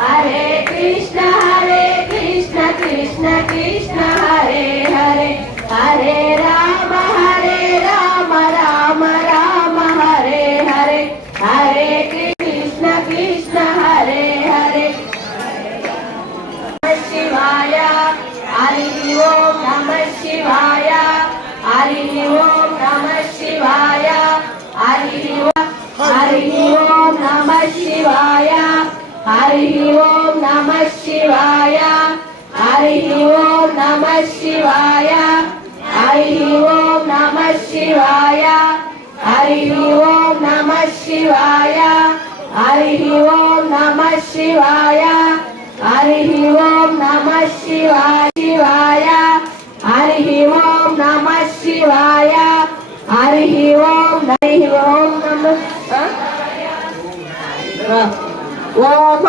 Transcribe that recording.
हरे कृष्ण कृष्ण कृष्ण हरे हरे हरे राम राम राम हरे हरे हरे कृष्ण कृष्ण हरे हरे शिवाय हरि ओम नमः शिवाय हरि ओम नमः शिवाय हरि ओम नमः शिवाय हरि ओम नमः शिवाय हरि ओम नमः शिवाय हरि ओम नमः शिवाय हरि ओम नमः शिवाय हरि ओम नमः शिवाय हरि ओम नमः शिवाय हरि ओम नमः शिवाय हरि ओम नमः ओम